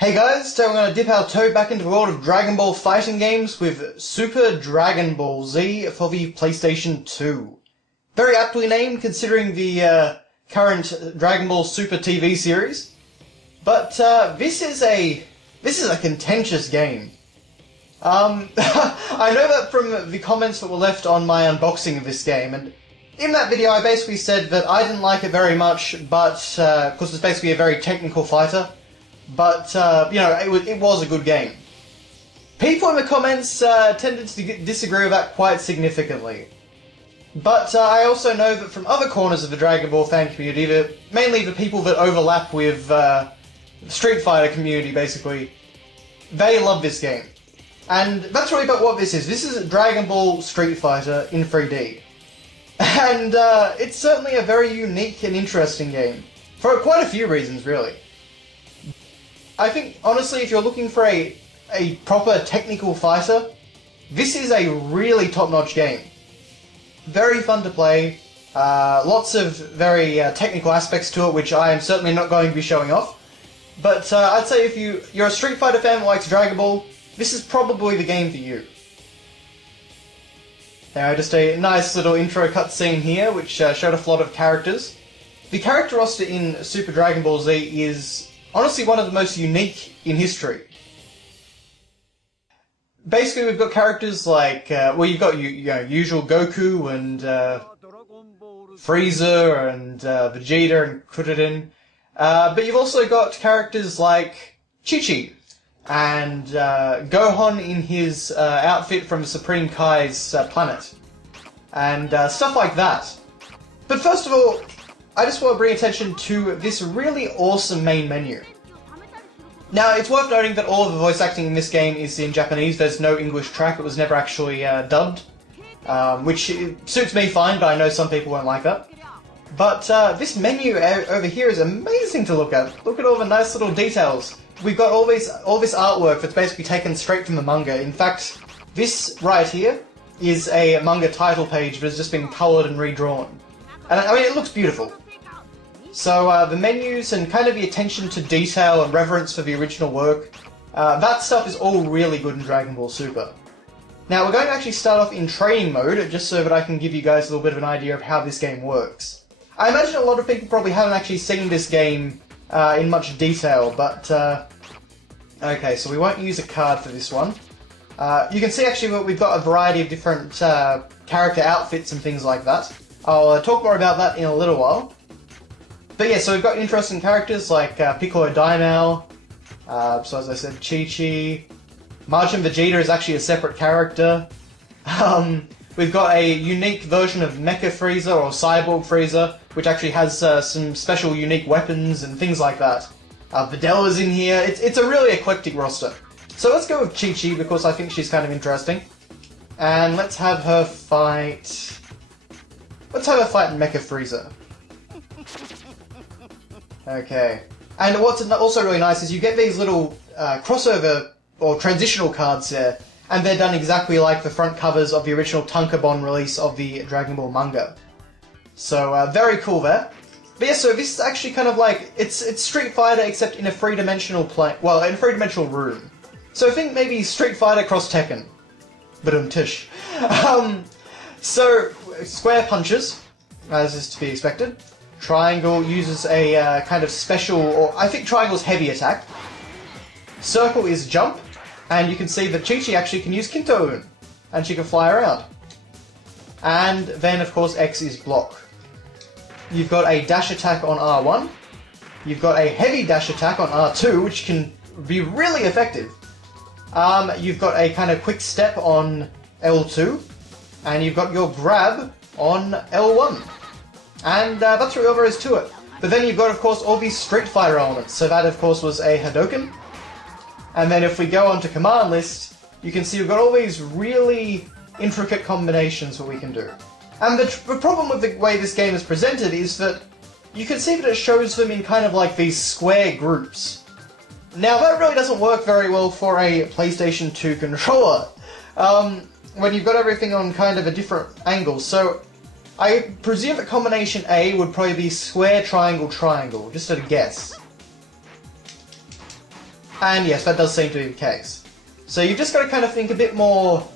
Hey guys, today we're going to dip our toe back into the world of Dragon Ball fighting games with Super Dragon Ball Z for the PlayStation 2. Very aptly named considering the current Dragon Ball Super TV series. But this is a contentious game. I know that from the comments that were left on my unboxing of this game, and in that video I basically said that I didn't like it very much, but because it's basically a very technical fighter. But, you know, it was a good game. People in the comments tended to disagree with that quite significantly. But I also know that from other corners of the Dragon Ball fan community, mainly the people that overlap with the Street Fighter community, basically, they love this game. And that's really about what this is. This is Dragon Ball Street Fighter in 3D. And it's certainly a very unique and interesting game. For quite a few reasons, really. I think, honestly, if you're looking for a proper technical fighter, this is a really top-notch game. Very fun to play, lots of very technical aspects to it, which I am certainly not going to be showing off. But I'd say if you're a Street Fighter fan that likes Dragon Ball, this is probably the game for you. Now, just a nice little intro cutscene here, which showed off a lot of characters. The character roster in Super Dragon Ball Z is honestly one of the most unique in history. Basically, we've got characters like, well, you've got usual Goku and Frieza and Vegeta and Krillin, but you've also got characters like Chi-Chi and Gohan in his outfit from Supreme Kai's planet, and stuff like that. But first of all, I just want to bring attention to this really awesome main menu. Now, it's worth noting that all of the voice acting in this game is in Japanese. There's no English track. It was never actually dubbed, which suits me fine, but I know some people won't like that. But this menu over here is amazing to look at. Look at all the nice little details. We've got all this artwork that's basically taken straight from the manga. In fact, this right here is a manga title page that has just been coloured and redrawn. And I mean, it looks beautiful. So the menus and kind of the attention to detail and reverence for the original work, that stuff is all really good in Dragon Ball Super. Now we're going to actually start off in training mode, just so that I can give you guys a little bit of an idea of how this game works. I imagine a lot of people probably haven't actually seen this game in much detail, but okay, so we won't use a card for this one. You can see actually that we've got a variety of different character outfits and things like that. I'll talk more about that in a little while. But yeah, so we've got interesting characters like Piccolo Daimao, so as I said, Chi-Chi. Majin Vegeta is actually a separate character. We've got a unique version of Mecha Frieza, or Cyborg Frieza, which actually has some special unique weapons and things like that. Vidella's in here. It's a really eclectic roster. So let's go with Chi-Chi, because I think she's kind of interesting. And let's have her fight... Let's have her fight Mecha Frieza. Okay. And what's also really nice is you get these little crossover or transitional cards there, and they're done exactly like the front covers of the original Tankobon release of the Dragon Ball manga. So very cool there. But yeah, so this is actually kind of like it's Street Fighter except in a three-dimensional well, in a three-dimensional room. So I think maybe Street Fighter cross Tekken. But tish. So square punches, as is to be expected. Triangle uses a kind of special, or I think triangle's heavy attack. Circle is jump, and you can see that Chi-Chi actually can use Kinto-Un, and she can fly around. And then, of course, X is block. You've got a dash attack on R1. You've got a heavy dash attack on R2, which can be really effective. You've got a kind of quick step on L2, and you've got your grab on L1. And that's really all there is to it. But then you've got, of course, all these Street Fighter elements. So that, of course, was a Hadouken. And then if we go on to command list, you can see we've got all these really intricate combinations that we can do. And the problem with the way this game is presented is that you can see that it shows them in kind of like these square groups. Now, that really doesn't work very well for a PlayStation 2 controller, when you've got everything on kind of a different angle. So I presume that combination A would probably be square, triangle, triangle, just at a guess. And yes, that does seem to be the case. So you've just got to kind of think a bit more,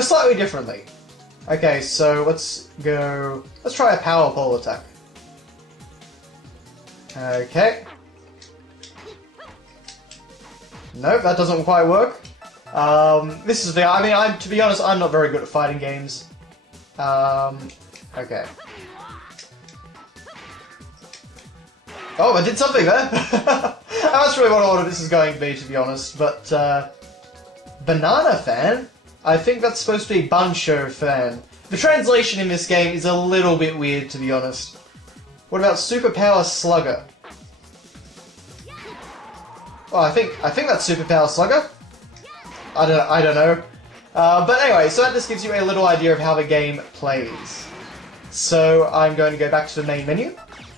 slightly differently. Okay, so let's try a power pole attack. Okay. Nope, that doesn't quite work. This is the, to be honest, I'm not very good at fighting games. Okay. Oh, I did something there! That's really what all of this is going to be honest, but, Banana Fan? I think that's supposed to be Buncho Fan. The translation in this game is a little bit weird, to be honest. What about Superpower Slugger? Oh, I think that's Superpower Slugger. I don't know. But anyway, so that just gives you a little idea of how the game plays. So I'm going to go back to the main menu,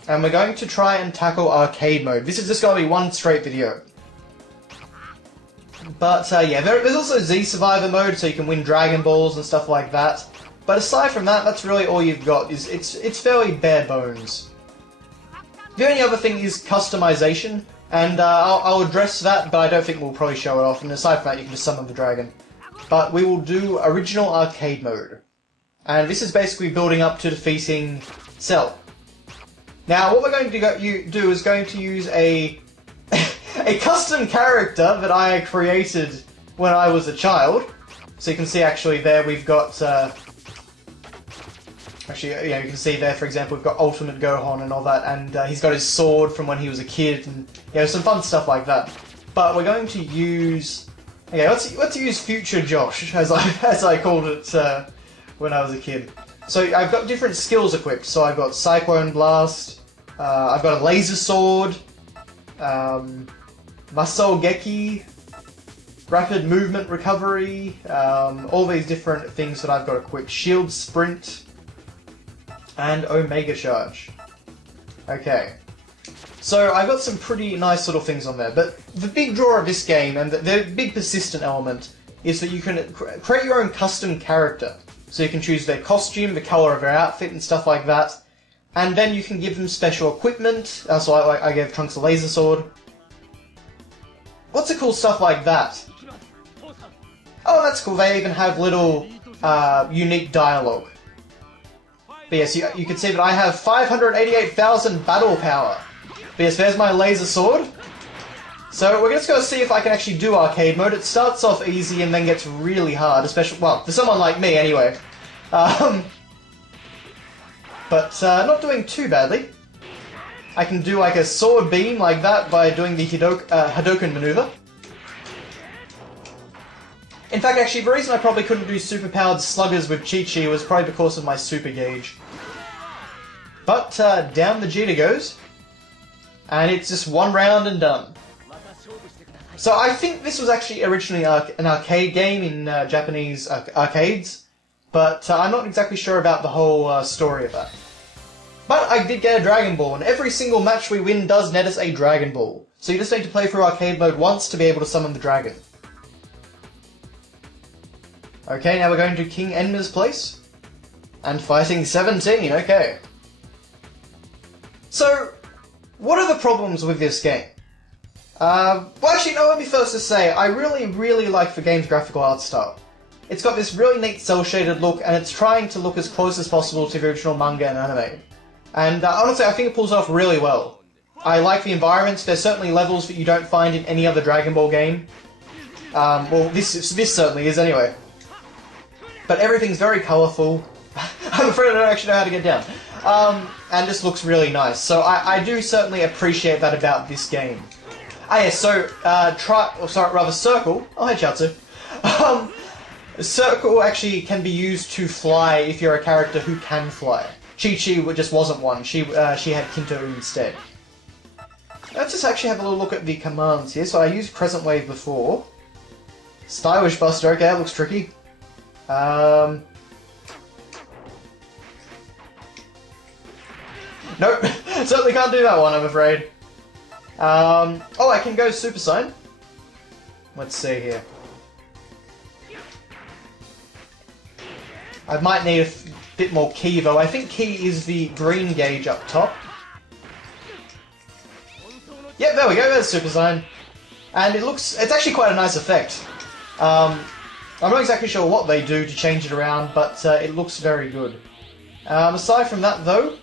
and we're going to try and tackle arcade mode. This is just going to be one straight video. But yeah, there's also Z Survivor mode, so you can win Dragon Balls and stuff like that. But aside from that, that's really all you've got. It's fairly bare bones. The only other thing is customization, and I'll address that, but I don't think we'll probably show it off. And aside from that, you can just summon the dragon. But we will do original arcade mode, and this is basically building up to defeating Cell. Now, what we're going to do is going to use a custom character that I created when I was a child. So you can see actually there we've got, actually, you know, you can see there, for example, we've got Ultimate Gohan and all that, and he's got his sword from when he was a kid, and you know, some fun stuff like that. But we're going to use, okay, let's use Future Josh, as I called it when I was a kid. So I've got different skills equipped. So I've got Cyclone Blast, I've got a Laser Sword, Muscle Geki, Rapid Movement Recovery, all these different things that I've got equipped. Shield Sprint, and Omega Charge. Okay. So I've got some pretty nice little things on there, but the big draw of this game, and the big persistent element, is that you can create your own custom character. So you can choose their costume, the colour of their outfit, and stuff like that. And then you can give them special equipment. So I gave Trunks a laser sword. Lots of cool stuff like that. Oh, that's cool. They even have little unique dialogue. But yes, you can see that I have 588,000 battle power. But yes, there's my laser sword. So we're just going to see if I can actually do arcade mode. It starts off easy and then gets really hard, especially, well, for someone like me anyway. But not doing too badly. I can do like a sword beam like that by doing the Hadouken maneuver. In fact, actually, the reason I probably couldn't do superpowered sluggers with Chi-Chi was probably because of my super gauge. But down the Vegeta goes, and it's just one round and done. So I think this was actually originally an arcade game in Japanese arcades, but I'm not exactly sure about the whole story of that. But I did get a Dragon Ball, and every single match we win does net us a Dragon Ball. So you just need to play through arcade mode once to be able to summon the dragon. Okay, now we're going to King Enma's place. And fighting 17, okay. So, what are the problems with this game? Well actually, no, let me first just say, I really like the game's graphical art style. It's got this really neat cel-shaded look, and it's trying to look as close as possible to the original manga and anime. And honestly, I think it pulls it off really well. I like the environments. There's certainly levels that you don't find in any other Dragon Ball game. Well, this certainly is anyway. But everything's very colourful. I'm afraid I don't actually know how to get down. And this looks really nice. So I do certainly appreciate that about this game. Ah yes, so, Circle. Oh, hey, Chiatsu. Circle actually can be used to fly if you're a character who can fly. Chi-Chi just wasn't one. She had Kinto instead. Let's just actually have a little look at the commands here. So I used Crescent Wave before. Stylish Buster, okay, that looks tricky. Nope, certainly can't do that one, I'm afraid. Oh, I can go Super Saiyan. Let's see here. I might need a bit more ki though. I think ki is the green gauge up top. Yep, there we go, there's Super Saiyan. And it's actually quite a nice effect. I'm not exactly sure what they do to change it around, but it looks very good. Aside from that, though...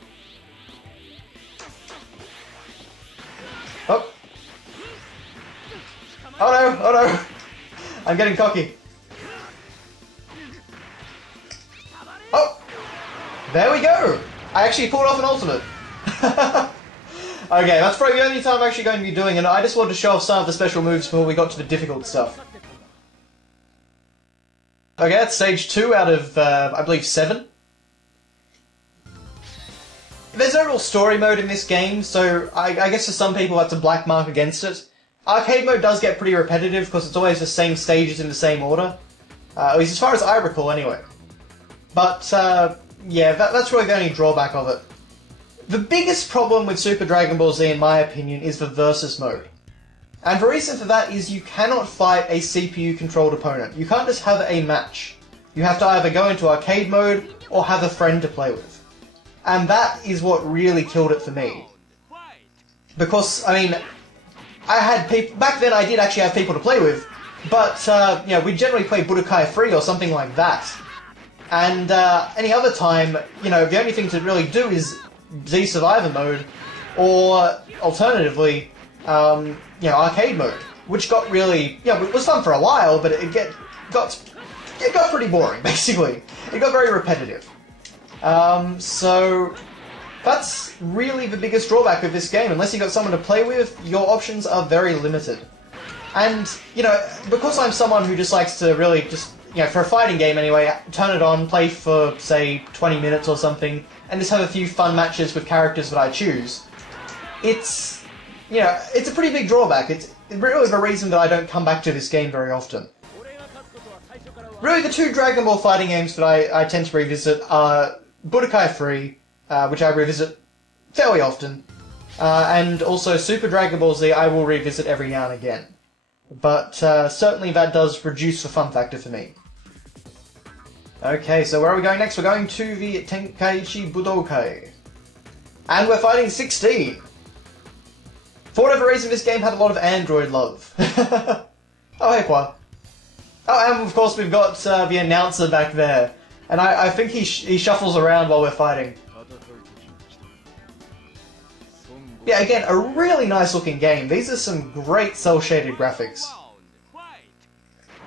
Oh. Oh no, oh no! I'm getting cocky. Oh! There we go! I actually pulled off an ultimate. Okay, that's probably the only time I'm actually going to be doing it. I just wanted to show off some of the special moves before we got to the difficult stuff. Okay, that's stage 2 out of, I believe, 7. There's no real story mode in this game, so I guess for some people that's a black mark against it. Arcade mode does get pretty repetitive because it's always the same stages in the same order. At least as far as I recall, anyway. But, yeah, that's really the only drawback of it. The biggest problem with Super Dragon Ball Z, in my opinion, is the versus mode. And the reason for that is you cannot fight a CPU-controlled opponent. You can't just have a match. You have to either go into arcade mode or have a friend to play with. And that is what really killed it for me. Because, I mean, I had people... Back then I did actually have people to play with, but, you know, we generally play Budokai 3 or something like that. And any other time, you know, the only thing to really do is Z Survivor mode, or alternatively, you know, arcade mode, which got really, you know, it was fun for a while, but it got pretty boring, basically. It got very repetitive. So that's really the biggest drawback of this game. Unless you got someone to play with, your options are very limited. And, you know, because I'm someone who just likes to really just, you know, for a fighting game anyway, turn it on, play for, say, 20 minutes or something, and just have a few fun matches with characters that I choose, it's, you know, it's a pretty big drawback. It's really the reason that I don't come back to this game very often. Really, the two Dragon Ball fighting games that I tend to revisit are Budokai 3, which I revisit fairly often, and also Super Dragon Ball Z I will revisit every now and again. But certainly that does reduce the fun factor for me. Okay, so where are we going next? We're going to the Tenkaichi Budokai. And we're fighting 16! For whatever reason, this game had a lot of Android love. Oh, hey, Qua. Oh, and of course we've got the announcer back there. And I think he shuffles around while we're fighting. Yeah, again, a really nice looking game. These are some great cell-shaded graphics.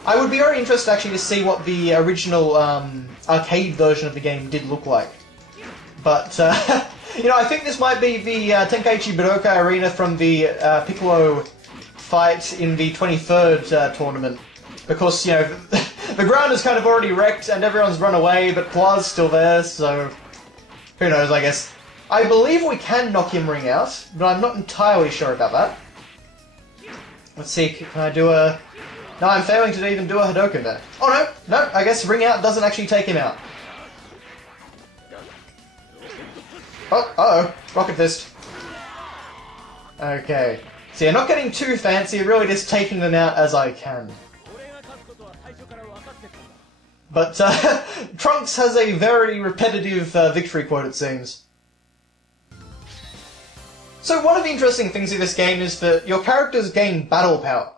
I would be very interested actually to see what the original arcade version of the game did look like. But, you know, I think this might be the Tenkaichi Budokai Arena from the Piccolo fight in the 23rd tournament. Because, you know, the ground is kind of already wrecked and everyone's run away, but Qua's still there, so who knows, I guess. I believe we can knock him ring out, but I'm not entirely sure about that. Let's see, can I do a... No, I'm failing to even do a Hadouken there. Oh no, I guess ring out doesn't actually take him out. Oh, uh-oh, Rocket Fist. Okay. So yeah, not getting too fancy, really just taking them out as I can. But Trunks has a very repetitive victory quote, it seems. So one of the interesting things in this game is that your characters gain battle power.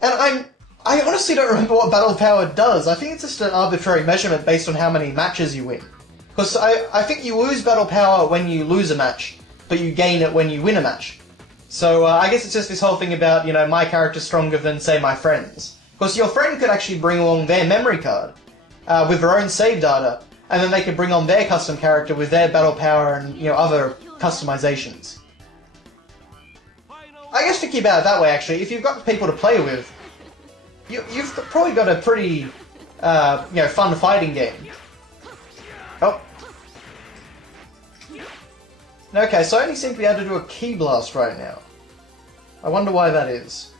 And I honestly don't remember what battle power does. I think it's just an arbitrary measurement based on how many matches you win. Because I think you lose battle power when you lose a match, but you gain it when you win a match. So I guess it's just this whole thing about, you know, my character's stronger than, say, my friend's. Because your friend could actually bring along their memory card with their own save data, and then they could bring on their custom character with their battle power and, you know, other customizations. I guess to keep out that way, actually, if you've got people to play with, you've probably got a pretty, you know, fun fighting game. Oh. Okay, so I only seem to be able to do a Ki Blast right now. I wonder why that is.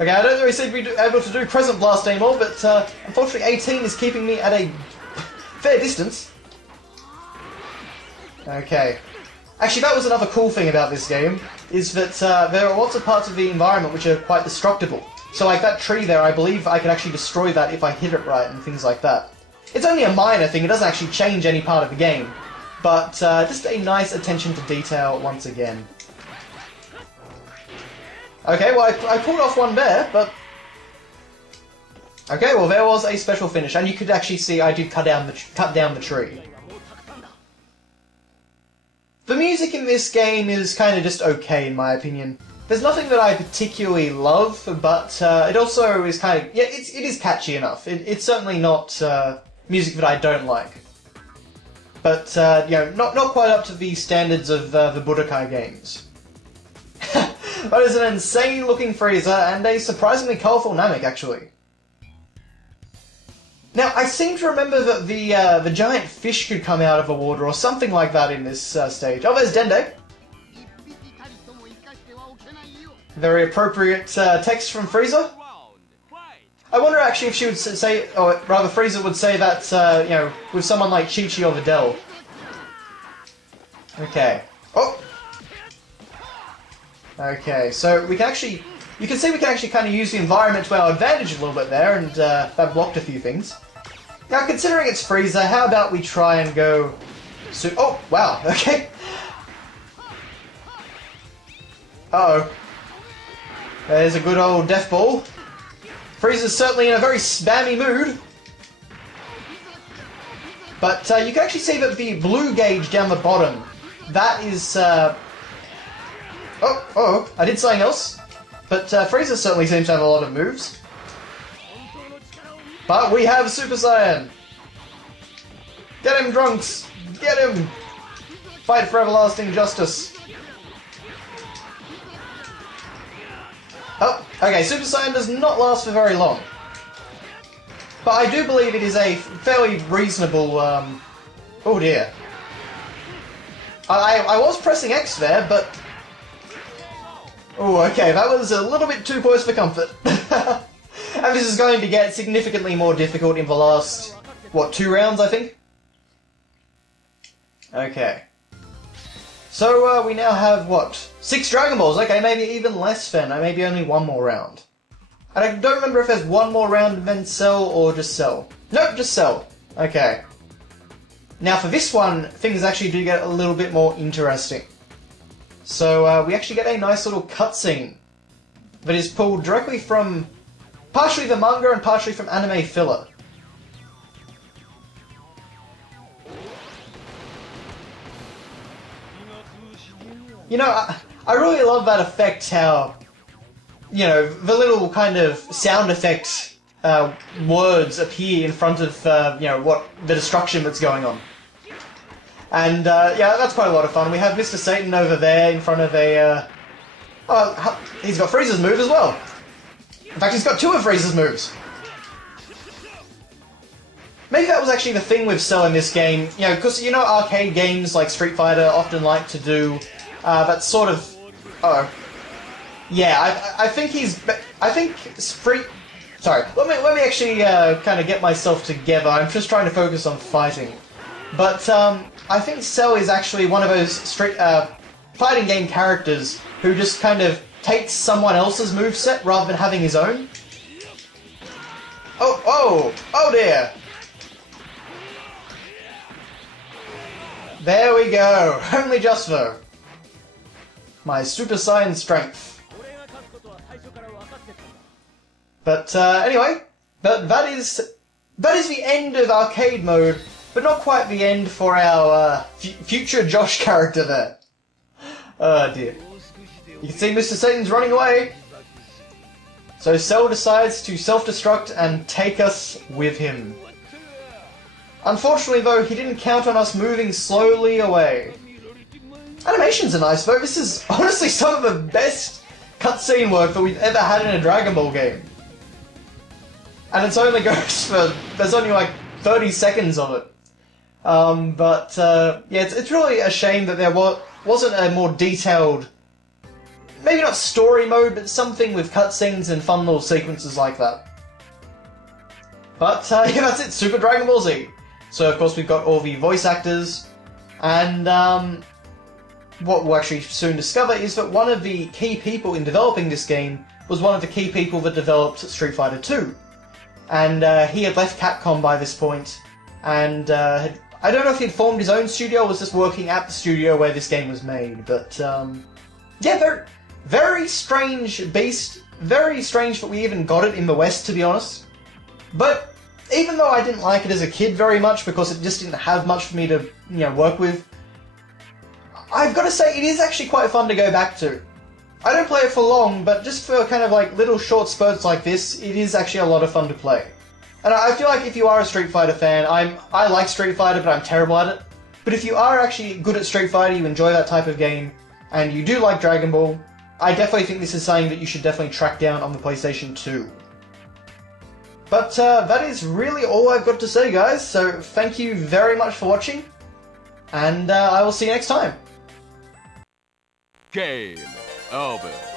Okay, I don't really seem to be able to do Crescent Blast anymore, but unfortunately 18 is keeping me at a fair distance. Okay. Actually, that was another cool thing about this game, is that there are lots of parts of the environment which are quite destructible. So like that tree there, I believe I could actually destroy that if I hit it right and things like that. It's only a minor thing, it doesn't actually change any part of the game, but just a nice attention to detail once again. Okay, well, I pulled off one there, but... Okay, well, there was a special finish, and you could actually see I did cut down the tree. The music in this game is kind of just okay, in my opinion. There's nothing that I particularly love, but it also is kind of... Yeah, it is catchy enough. It's certainly not music that I don't like. But, you know, not quite up to the standards of the Budokai games. That is an insane-looking Frieza, and a surprisingly colourful Namek, actually. Now, I seem to remember that the giant fish could come out of the water, or something like that in this stage. Oh, there's Dende. Very appropriate text from Frieza. I wonder actually if she would say, or rather Frieza would say that, you know, with someone like Chi-Chi or Videl. Okay. Oh! Okay, so we can actually... You can see we can actually kind of use the environment to our advantage a little bit there, and that blocked a few things. Now, considering it's Frieza, how about we try and go... Oh, wow, okay. Uh-oh. There's a good old death ball. Frieza's certainly in a very spammy mood. But you can actually see that the blue gauge down the bottom, that is... Oh, I did something else. But Frieza certainly seems to have a lot of moves. But we have Super Saiyan! Get him, Drunks! Get him! Fight for everlasting justice! Oh, okay, Super Saiyan does not last for very long. But I do believe it is a fairly reasonable, Oh dear. I was pressing X there, but... Oh, okay, that was a little bit too close for comfort. And this is going to get significantly more difficult in the last, what, 2 rounds, I think? Okay. So, we now have, what, 6 Dragon Balls? Okay, maybe even less then, maybe only 1 more round. And I don't remember if there's 1 more round then Cell or just Cell. Nope, just Cell. Okay. Now for this one, things actually do get a little bit more interesting. So we actually get a nice little cutscene that is pulled directly from partially the manga and partially from anime filler. You know, I really love that effect, how, you know, the little kind of sound effect words appear in front of, you know, what the destruction that's going on. And, yeah, that's quite a lot of fun. We have Mr. Satan over there in front of a, oh, he's got Frieza's move as well. In fact, he's got 2 of Frieza's moves. Maybe that was actually the thing with Cell in this game, you know, because, you know, arcade games like Street Fighter often like to do that sort of... Uh-oh. Yeah, I think he's... I think Sorry, let me actually kind of get myself together. I'm just trying to focus on fighting. But, I think Cell is actually one of those fighting game characters who just kind of takes someone else's moveset rather than having his own. Oh dear! There we go, only just though. My Super Saiyan strength. But anyway, that is the end of arcade mode. But not quite the end for our future Josh character there. Oh dear. You can see Mr. Satan's running away. So Cell decides to self-destruct and take us with him. Unfortunately though, he didn't count on us moving slowly away. Animations are nice though. This is honestly some of the best cutscene work that we've ever had in a Dragon Ball game. And it's only goes for... there's only like 30 seconds of it. Yeah, it's really a shame that there wasn't a more detailed, maybe not story mode, but something with cutscenes and fun little sequences like that. But yeah, that's it, Super Dragon Ball Z. So of course we've got all the voice actors, and what we'll actually soon discover is that one of the key people in developing this game was one of the key people that developed Street Fighter 2. And he had left Capcom by this point, and I don't know if he'd formed his own studio or was just working at the studio where this game was made, but yeah, Very strange beast. Very strange that we even got it in the West, to be honest. But even though I didn't like it as a kid very much because it just didn't have much for me to, work with, I've got to say it is actually quite fun to go back to. I don't play it for long, but just for kind of like little short spurts like this, it is actually a lot of fun to play. And I feel like if you are a Street Fighter fan, I like Street Fighter, but I'm terrible at it. But if you are actually good at Street Fighter, you enjoy that type of game, and you do like Dragon Ball, I definitely think this is something that you should definitely track down on the PlayStation 2. But that is really all I've got to say, guys, so thank you very much for watching, and I will see you next time. Game over.